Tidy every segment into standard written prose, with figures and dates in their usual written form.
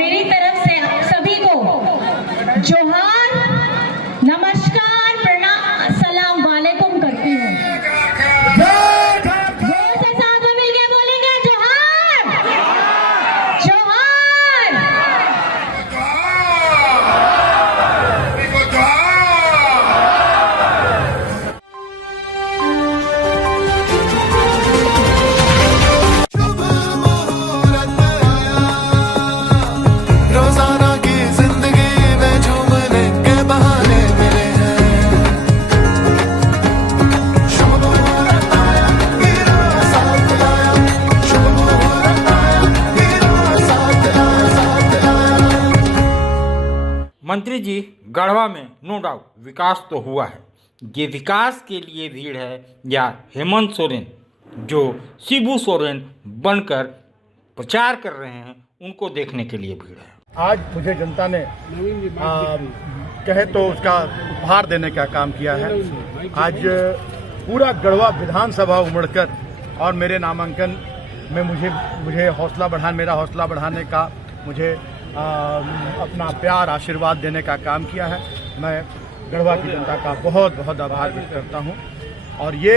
मेरी तरफ से आप सभी को जोहार, नमस्कार, प्रणाम, अस्सलाम वालेकुम करती हूँ। जोर से साथ में मिलके बोलेंगे जोहार, जोहार। रोजाना की जिंदगी में झूमने के बहाने मिले हैं। शुभ मुहूर्त आया, हीरा साथ लाया। शुभ मुहूर्त आया, हीरा साथ लाया, साथ लाया। मंत्री जी, गढ़वा में नो डाउट विकास तो हुआ है। ये विकास के लिए भीड़ है या हेमंत सोरेन जो शिबू सोरेन बनकर प्रचार कर रहे हैं उनको देखने के लिए भीड़ है। आज मुझे जनता ने कहे तो उसका उपहार देने का काम किया है। आज पूरा गढ़वा विधानसभा उमड़कर और मेरे नामांकन में मुझे मेरा हौसला बढ़ाने का, मुझे अपना प्यार आशीर्वाद देने का काम किया है। मैं गढ़वा की जनता का बहुत बहुत आभार व्यक्त करता हूँ। और ये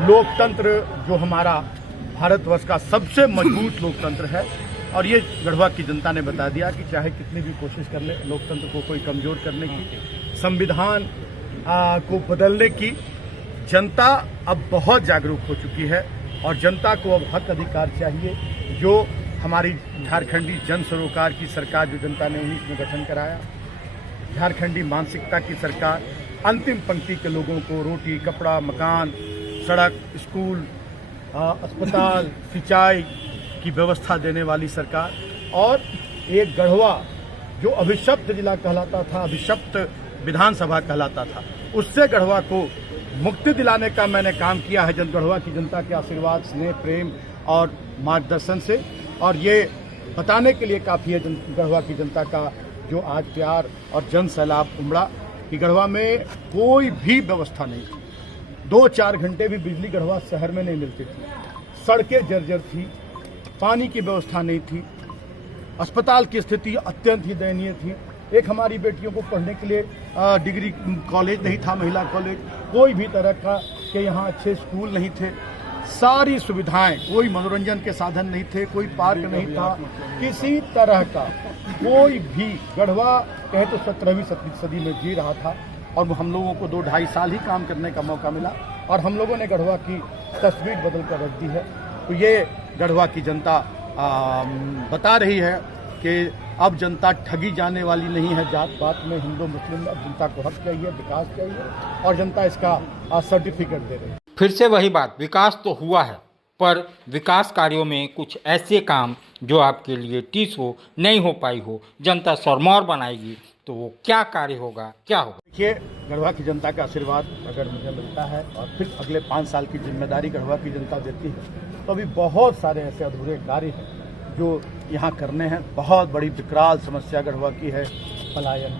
लोकतंत्र जो हमारा भारतवर्ष का सबसे मजबूत लोकतंत्र है, और ये गढ़वा की जनता ने बता दिया कि चाहे कितनी भी कोशिश कर ले लोकतंत्र को कोई कमज़ोर करने की, संविधान को बदलने की, जनता अब बहुत जागरूक हो चुकी है। और जनता को अब हक अधिकार चाहिए। जो हमारी झारखंडी जन सरोकार की सरकार जो जनता ने 19 में गठन कराया, झारखंडी मानसिकता की सरकार, अंतिम पंक्ति के लोगों को रोटी, कपड़ा, मकान, सड़क, स्कूल, अस्पताल, सिंचाई की व्यवस्था देने वाली सरकार, और एक गढ़वा जो अभिशप्त जिला कहलाता था, अभिशप्त विधानसभा कहलाता था, उससे गढ़वा को मुक्ति दिलाने का मैंने काम किया है गढ़वा की जनता के आशीर्वाद, स्नेह, प्रेम और मार्गदर्शन से। और ये बताने के लिए काफ़ी है गढ़वा की जनता का जो आज प्यार और जन सैलाब उमड़ा कि गढ़वा में कोई भी व्यवस्था नहीं थी। 2-4 घंटे भी बिजली गढ़वा शहर में नहीं मिलती थी। सड़कें जर्जर थी, पानी की व्यवस्था नहीं थी, अस्पताल की स्थिति अत्यंत ही दयनीय थी। एक हमारी बेटियों को पढ़ने के लिए डिग्री कॉलेज नहीं था, महिला कॉलेज, कोई भी तरह के यहाँ अच्छे स्कूल नहीं थे। सारी सुविधाएं, कोई मनोरंजन के साधन नहीं थे, कोई पार्क नहीं था, किसी तरह का कोई भी। गढ़वा कहे तो 17वीं सदी में जी रहा था। और हम लोगों को 2-2.5 साल ही काम करने का मौका मिला और हम लोगों ने गढ़वा की तस्वीर बदल कर रख दी है। तो ये गढ़वा की जनता बता रही है कि अब जनता ठगी जाने वाली नहीं है जात पात में, हिंदू मुस्लिम। अब जनता को हक चाहिए, विकास चाहिए, और जनता इसका सर्टिफिकेट दे रही है। फिर से वही बात, विकास तो हुआ है पर विकास कार्यों में कुछ ऐसे काम जो आपके लिए टीस हो, नहीं हो पाई हो, जनता सरमौर बनाएगी तो वो क्या कार्य होगा, क्या होगा? देखिए, गढ़वा की जनता का आशीर्वाद अगर मुझे मिलता है और फिर अगले 5 साल की जिम्मेदारी गढ़वा की जनता देती है, तो अभी बहुत सारे ऐसे अधूरे कार्य हैं जो यहाँ करने हैं। बहुत बड़ी विकराल समस्या गढ़वा की है पलायन।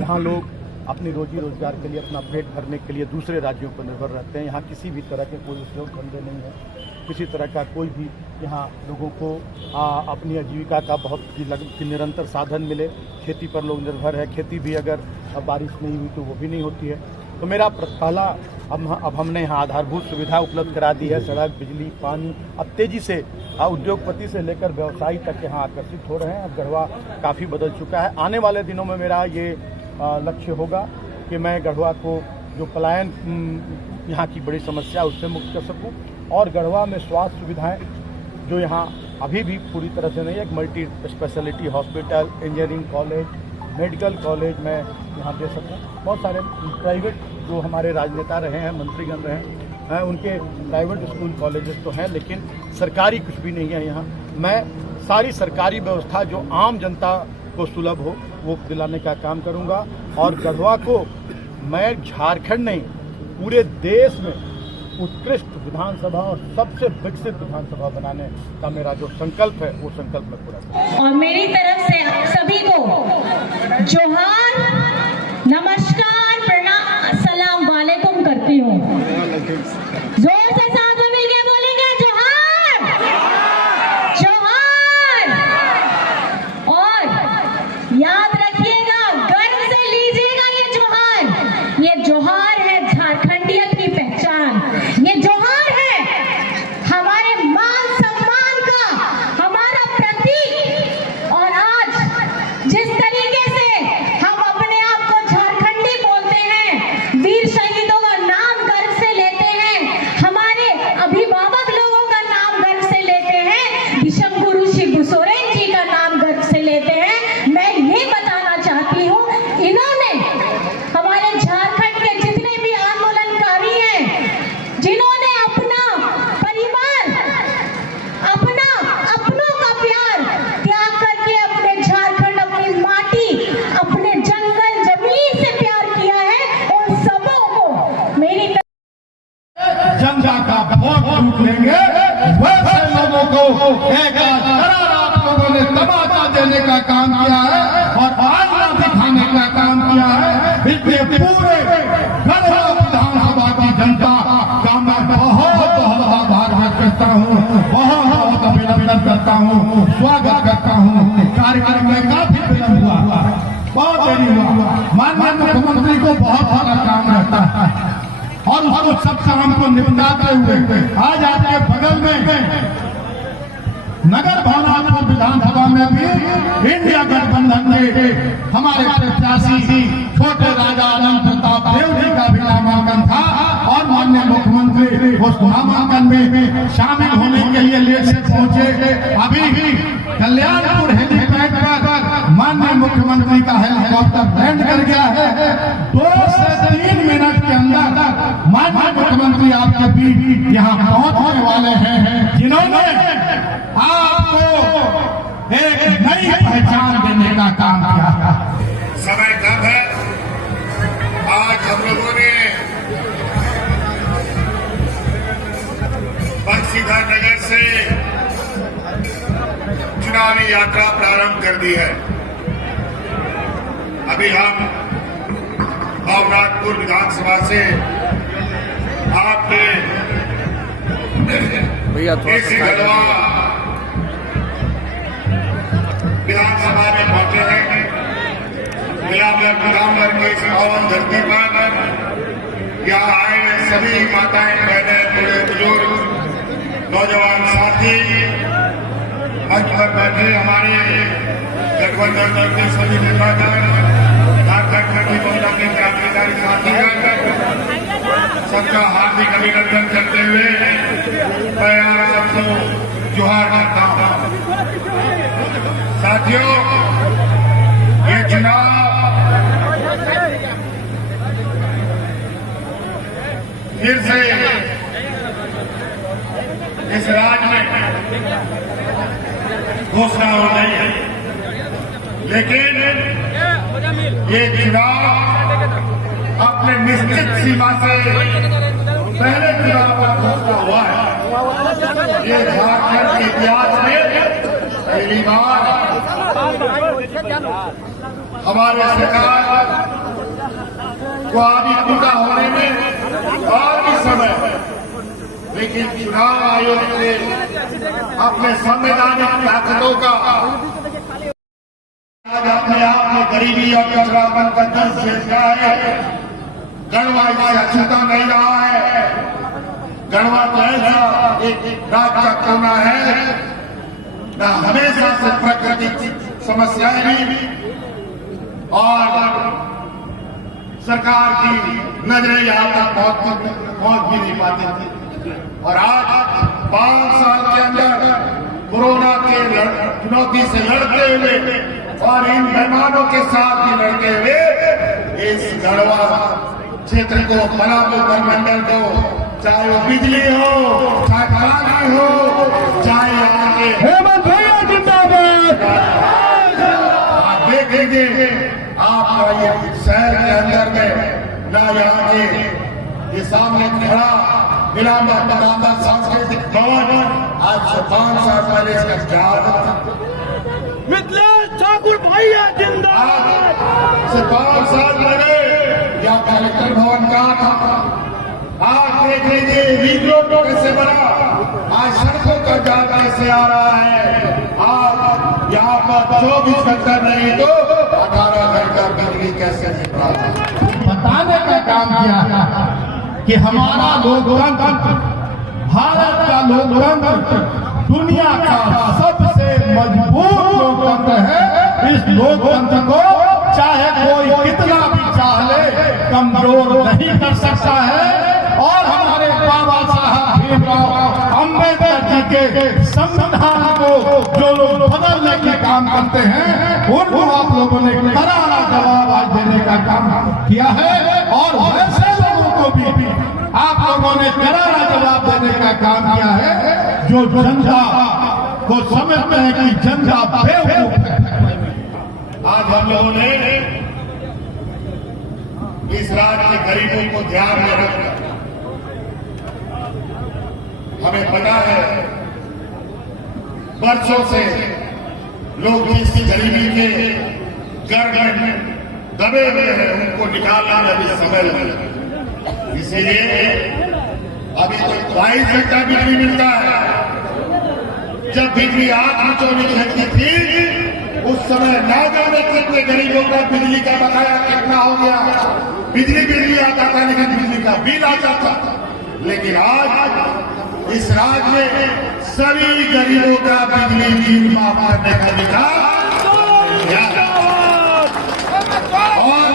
यहाँ लोग अपनी रोजी रोजगार के लिए, अपना पेट भरने के लिए दूसरे राज्यों पर निर्भर रहते हैं। यहाँ किसी भी तरह के कोई उद्योग धंधे नहीं है, किसी तरह का कोई भी यहाँ लोगों को अपनी आजीविका का बहुत निरंतर साधन मिले। खेती पर लोग निर्भर है, खेती भी अगर बारिश नहीं हुई तो वो भी नहीं होती है। तो मेरा पहला अब हमने यहाँ आधारभूत सुविधा उपलब्ध करा दी है, सड़क, बिजली, पानी। अब तेजी से उद्योगपति से लेकर व्यवसायी तक यहाँ आकर्षित हो रहे हैं। अब गढ़वा काफ़ी बदल चुका है। आने वाले दिनों में मेरा ये लक्ष्य होगा कि मैं गढ़वा को जो पलायन यहाँ की बड़ी समस्या उससे मुक्त कर सकूँ, और गढ़वा में स्वास्थ्य सुविधाएं जो यहाँ अभी भी पूरी तरह से नहीं है, एक multi speciality hospital, engineering college, medical college मैं यहाँ दे सकूँ। बहुत सारे प्राइवेट जो हमारे राजनेता रहे हैं, मंत्रीगण रहे हैं, उनके प्राइवेट स्कूल कॉलेजेस तो हैं, लेकिन सरकारी कुछ भी नहीं है यहाँ। मैं सारी सरकारी व्यवस्था जो आम जनता को सुलभ हो वो दिलाने का काम करूँगा। और गढ़वा को मैं झारखंड नहीं पूरे देश में उत्कृष्ट विधानसभा और सबसे विकसित विधानसभा बनाने का मेरा जो संकल्प है वो संकल्प मैं पूरा करूँगा। और मेरी तरफ से आप सभी को जोहार, नमस्कार, प्रणाम, अस्सलाम वालेकुम करती हूँ। जोर से साथ में मिलके बोलेंगे जोहार, जोहार। देने का काम किया है और आईना दिखाने का काम किया है। इसलिए पूरे गढ़वा विधानसभा की जनता का मैं बहुत बहुत आभार व्यक्त करता हूँ, बहुत बहुत अभिनंदन करता हूँ, स्वागत करता हूँ। कार्यक्रम में काफी विलंब हुआ, बहुत देरी हुआ। माननीय मुख्यमंत्री को बहुत सारा काम रहता है और उसको सब काम को निपटाते हुए आज आपके बगल में नगर भवनापुर विधानसभा में भी इंडिया गठबंधन के हमारे प्रत्याशी छोटे राजा आनंद प्रताप देव जी का भी नामांकन था और माननीय मुख्यमंत्री उस नामांकन में शामिल होने के लिए लेट से पहुंचे। अभी कल्याणपुर हेलीपैड पर माननीय मुख्यमंत्री का हेलीकॉप्टर लैंड कर गया है। 2 से 3 मिनट के अंदर माननीय मुख्यमंत्री आपके बीच यहाँ पहुंचने वाले हैं, जिन्होंने आपको एक नई पहचान देने का काम किया। समय कम है। आज हम लोगों ने बंसीधर नगर से चुनावी यात्रा प्रारंभ कर दी है। अभी हम भवनाथपुर विधानसभा से आपके देसी गढ़वा विधानसभा में पहुंचे हैं। मिलाकर के इस पावन धरती पर यहाँ आए सभी माताएं, बहनें, बूढ़े बुजुर्ग, नौजवान साथी, मंच पर बैठे हमारे गठबंधन दल के सभी नेतागण, झारखंड में महिला के क्रांतिकारी साथीगण, सबका हार्दिक अभिनंदन करते हुए मैं आपको जोहार करता हूँ। साथियों, ये चुनाव फिर से इस राज्य में घोषणा हो गई है, लेकिन ये चुनाव अपने निश्चित सीमा से पहले चुनाव का घोषणा हुआ है। ये झारखंड के इतिहास में पहली बार हमारे सरकार को आदि पूरा होने में और भी समय, लेकिन चुनाव आयोग ने अपने संवैधानिक ताकतों का आज अपने आप में गरीबी और पिछड़ापन का दर्द झेलता है। गढ़वा इससे अछूता नहीं रहा है। गढ़वा तो ऐसा एक राज्य का कोना है न हमेशा से प्राकृतिक समस्याएं भी और सरकार की नजरें यहाँ तक पहुंच भी नहीं पाती थी। और आज 5 साल के अंदर कोरोना के चुनौती से लड़ते हुए और इन मेहमानों के साथ भी लड़ते हुए इस गढ़वा क्षेत्र को, मलापुर प्रमंडल को, चाहे वो बिजली हो, चाहे पानी हो, चाहे आगे हेमंत भैया जिंदाबाद। आप देख लीजिए, आप ये शहर के अंदर में ना यहाँ के ये सामने खड़ा मिलामा सांस्कृतिक भवन आज से 5 साल पहले इसका क्या था। मिथिलेश ठाकुर भैया जिंदाबाद। से 5 साल पहले यह कलेक्टर भवन कहाँ था। आज देख लीजिए रिंग रोड कैसे बना, आज सड़कों का जाल कैसे आ रहा है। आज यहाँ पर 24 घंटा नहीं तो 18 घंटा बिजली कैसे मिल रहा था। बताने का काम किया कि हमारा लोकतंत्र, भारत का लोकतंत्र दुनिया का सबसे मजबूत लोकतंत्र है। इस लोकतंत्र को चाहे कोई कितना भी चाह ले, कमजोर नहीं कर सकता है। और हमारे बाबा साहब भीमराव अम्बेडकर जी के संविधान को जो लोग बदलने के काम करते हैं, उनको आप लोगों ने करारा जवाब आज देने का काम किया है। और वैसे लोगों को भी आप लोगों ने करारा जवाब देने का काम किया है जो जनता को समझते हैं कि जनता बेवकूफ है। आज हम लोगों ने इस राज्य के गरीबों को ध्यान में रखकर, हमें पता है वर्षों से लोग जिस गरीबी के गर्भ में दबे हुए हैं उनको निकालने में अभी समय लगेगा। इसीलिए अभी तो 22 घंटा बिजली मिलता है। जब बिजली 8-24 घंटे थी उस समय ना जाने कितने गरीबों का बिजली का बकाया कितना हो गया। बिजली आता था लेकिन बिजली का बिल आता था। लेकिन आज इस राज्य में सभी गरीबों का बिजली बिल माफ करने का अधिकार और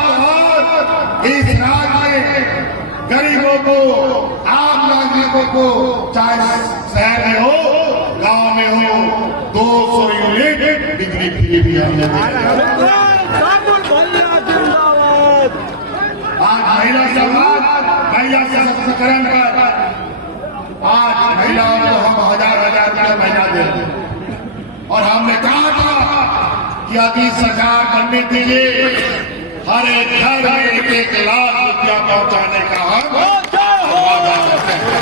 इस राज्य में गरीबों को, आम नागरिकों को, चाहे शहर में हो गांव में हो, 200 यूनिट बिजली फ्री भी हमने आज महिला समाज, महिला सशक्तिकरण पर आज महिलाओं को हम 1000 रुपया महीना देते हैं। और हमने कहा था कि अगली सरकार बनने के लिए हर एक घर में 1 लाख रुपया पहुंचाने का हम वादा करते हैं।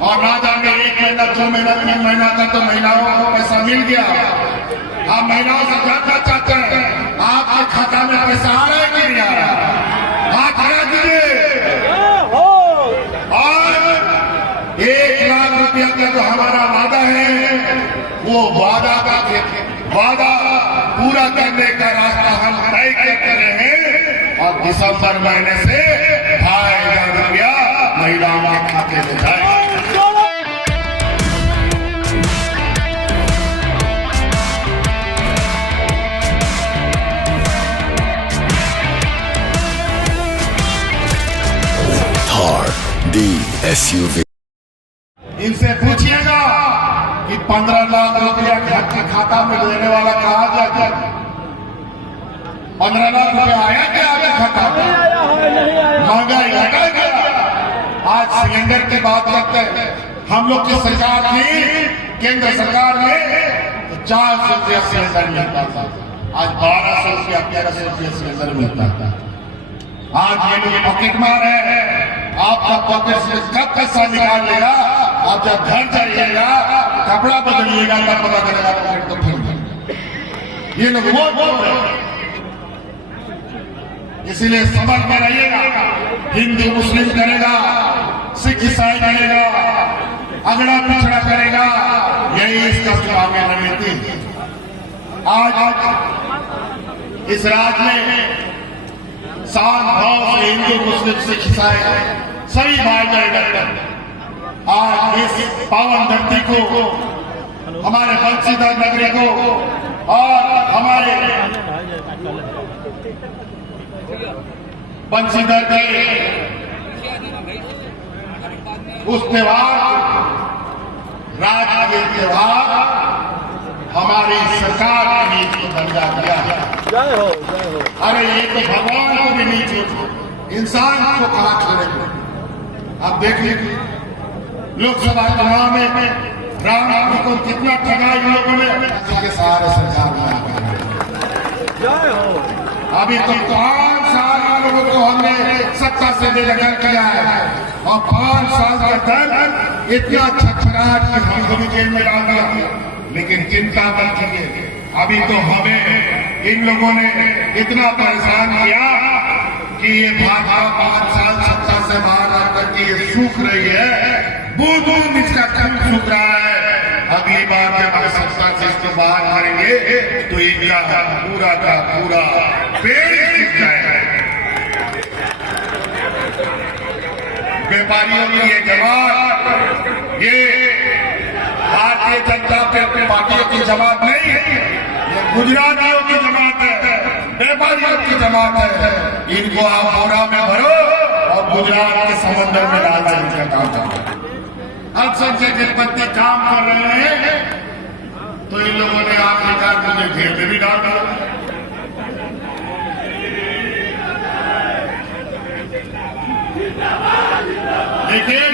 और ना जाने 1 महीना, 2 महीना, 3 महीना तक तो महिलाओं को पैसा मिल गया। हम महिलाओं से जानना चाहते हैं आपके खाता में पैसा आ रहा है कि नहीं आ रहा? हाथ हटा दीजिए। और 1 लाख रुपया का जो हमारा वादा है वो वादा पूरा करने का रास्ता हम तय कर रहे हैं। और दिसंबर महीने से 2,500 रुपया महिलाओं के खाते में जाएगा। Thar SUV। इनसे पूछिएगा कि 15 लाख रुपया घर के खाता में देने वाला कहा गया? 15 लाख रुपया आया क्या आपके खाता में? महंगाई लगा गया। आज सिलेंडर की बात करते हैं। हम लोग की सरकार थी, केंद्र सरकार में 400 रुपया सिलेंडर मिलता था। आज 1200 रुपया, 1300 रुपया सिलेंडर मिलता था। आज ये लोग पॉकेट मार रहे हैं। आपका पॉकेट से कब पैसा निकाल लेगा? आप जब घर जाइएगा, कपड़ा बदलिएगा तब पता चलेगा पॉकेट तो भर गया। ये लोग वो बोल रहे हैं। इसीलिए समझ में रहिएगा। हिंदू मुस्लिम करेगा, सिख ईसाई करेगा, अगड़ा पिछड़ा करेगा, यही इसका चुनाव रणनीति। आज इस राज्य में शान भाव से हिंदू मुस्लिम सिख ईसाई सभी भाई जाएगा। आज इस पावन धरती को, हमारे बंशीधर नगरी को और हमारे बंशीधर के उस त्योहार, राजकीय त्योहार हमारी सरकार ने नीति दर्जा दिया है। अरे ये तो भगवान को भी नहीं छोड़, इंसान को कहा छोड़ेगा। आप देखिए लोकसभा चुनाव में राम जी को कितना ठगा इन लोगों ने के सहारे सरकार में। अभी तो 5 साल लोगों को हमने सत्ता से बेदखल किया है और 5 साल का दर्द इतना छटपटाहट कि हमको भी जेल में डाल दिया। लेकिन चिंता मत कीजिए, अभी तो हमें इन लोगों ने इतना परेशान किया कि ये भाजपा 5 साल सत्ता से बाहर आकर के ये सूख रही है, बूंद-बूंद इसका खून सूख रहा है। अगली बार जब हम सत्ता से इसको बाहर करेंगे तो इनका पूरा का पूरा पेड़ सूख जाएगा। व्यापारियों की ये जमात, ये भारतीय जनता पार्टी की जमात नहीं है, ये गुजरातियों की जमात है, व्यापारियों की जमात है। इनको आप बोरा में भरो और गुजरात के समंदर में डाल देने का काम करो। अब सबसे जिनपत्ती काम कर रहे हैं तो इन लोगों ने आखिरकार मुझे जेल में भी डाल दिया। देखिए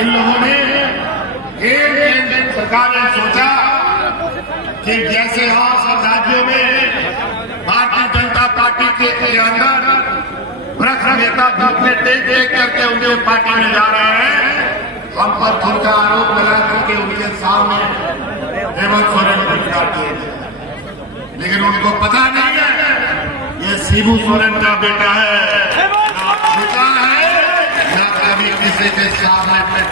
इन लोगों ने एक सरकार ने सोचा कि जैसे हाँ सब राज्यों में भारतीय जनता पार्टी के अंदर भ्रष्ट नेता धूप में देख करके उनके पार्टी में जा रहे हैं, हम पर झूठा आरोप लगा करके उनके सामने हेमंत सोरेन को खड़ा किए थे, लेकिन उनको पता नहीं है ये शिबू सोरेन का बेटा है, ना झूठा है ना कभी किसी के सामने।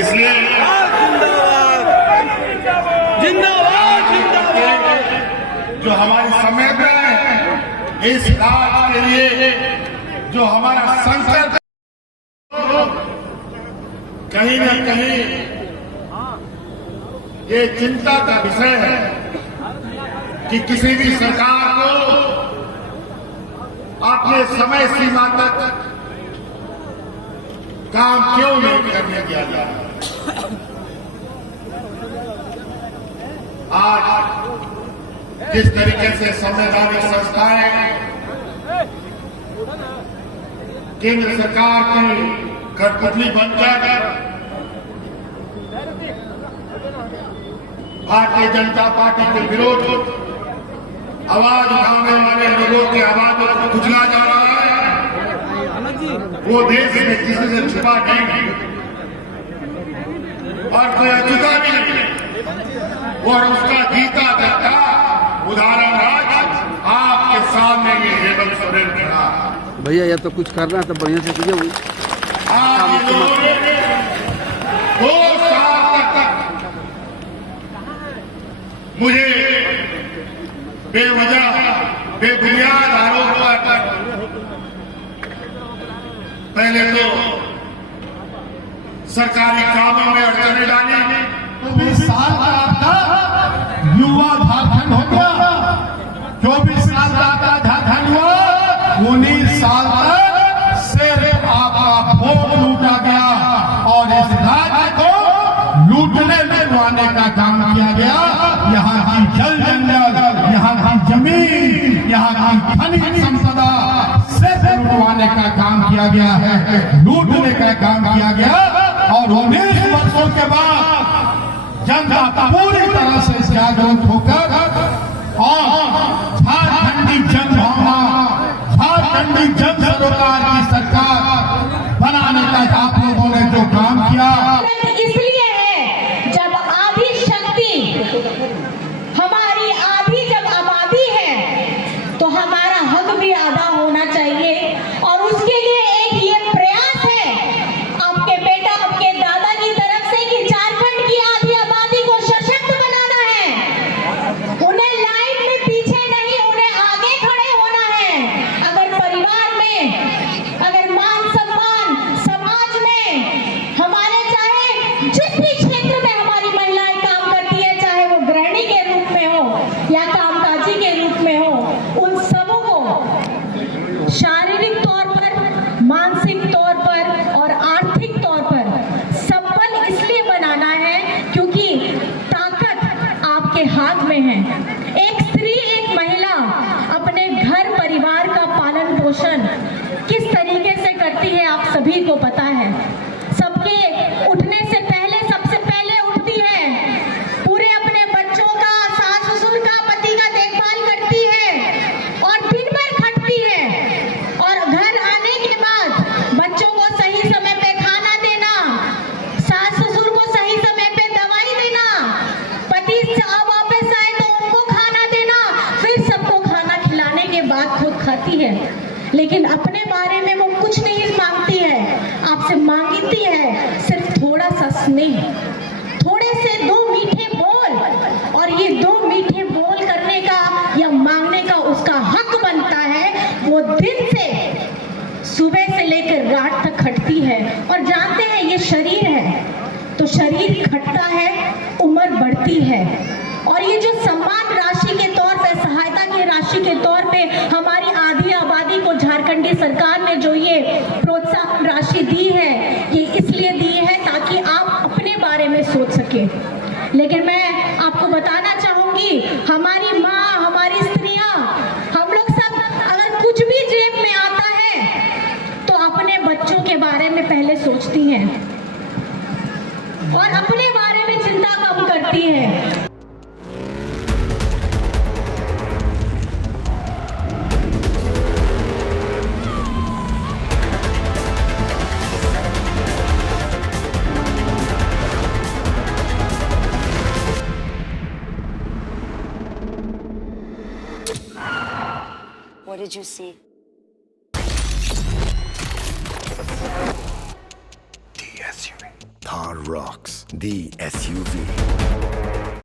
इसलिए जो हमारी संवेदना है इस राज के लिए, जो हमारा संकल्प कहीं न कहीं ये चिंता का विषय है कि किसी भी सरकार को अपने समय सीमा तक काम क्यों नहीं करने दिया जा रहा। आज जिस तरीके से संवैधानिक संस्थाएं केंद्र सरकार की कठपुतली बनकर भारतीय जनता पार्टी के विरोध आवाज उठाने वाले लोगों की आवाजों को कुचला जा रहा है, वो देश में किसी से छुपा नहीं और कोई अछूता भी नहीं, और उसका जीता जाता उदाहरण आज आपके सामने ये हेमंत सोरेन खड़ा। भैया या तो कुछ करना है तो बढ़िया से कीजिए। आप ये लोग 2 साल तक मुझे बेवजह बेबुनियाद आरोप लगाकर पहले तो सरकारी कामों में अड़चने डाली, 24 साल का आपका युवा झारखंड हो गया, 24 साल का आपका झारखंड हुआ, 19 साल तक सिर्फ आपका वोट लूटा गया और इस राज्य को लूटने लुटवाने का काम किया गया। यहाँ की जल जंगल, यहाँ की जमीन, यहाँ की खनिज संपदा सिर्फ लुटवाने का काम किया गया है, लूटने का काम किया गया। और 19 वर्षों के बाद जनता पूरी तरह से जागरूक होकर और झारखंडी जन भावना, झारखंडी जन सरोकार की सरकार बनाने का आप लोगों ने जो काम किया, इसलिए है जब आधी शक्ति हमारी आधी जब आबादी है तो हमारा हक भी आधा होना चाहिए। और उसके लिए एक ये प्रयास है आपके बेटा आपके दादा की तरफ से कि झारखंड की आधी आबादी को सशक्त बनाना है, उन्हें लाइन में पीछे नहीं, उन्हें आगे खड़े होना है। अगर परिवार में, अगर मान सम्मान समाज में हमारे, चाहे जिस भी क्षेत्र में हमारी महिलाएं काम करती है, चाहे वो गृहिणी के रूप में हो या कामकाजी के रूप में हो, उन सबों को शारीरिक तौर पर, मानसिक तौर पर और आर्थिक तौर पर सफल इसलिए बनाना है क्योंकि ताकत आपके हाथ में है। एक स्त्री, एक महिला अपने घर परिवार का पालन पोषण किस तरीके से करती है आप सभी को पता है। सबके उठने से पहले सबसे पहले उठती है, पूरे अपने बच्चों का, सास ससुर का, पति का देखभाल करती है और दिन भर खटती है। और घर आने के बाद बच्चों को सही समय पे खाना देना, सास ससुर को सही समय पे दवाई देना, पति वापस आए तो उनको खाना देना, फिर सबको खाना खिलाने के बाद खुद खाती है। लेकिन अपने बारे में वो कुछ नहीं मांगती है, आपसे मांगती है सिर्फ थोड़ा सा स्नेह, थोड़े से 2 मीठे बोल। और ये 2 मीठे बोल करने का या मांगने का उसका हक बनता है। वो दिन से सुबह से लेकर रात तक खटती है और जानते हैं ये शरीर है तो शरीर खटता है, उम्र बढ़ती है। और ये जो सम्मान राशि के तौर पे, सहायता की राशि के तौर पे हमारी आधी आबादी को झारखंडी सरकार ने जो ये प्रोत्साहन राशि दी है, ये इसलिए दी है ताकि आप अपने बारे में सोच सके। लेकिन मैं आपको बताना चाहूंगी, हमारी माँ, हमारी स्त्रियां, हम लोग सब अगर कुछ भी जेब में आता है तो अपने बच्चों के बारे में पहले सोचती हैं और अपने बारे में चिंता कम करती हैं। What did you see? The SUV. Thar rocks. The SUV.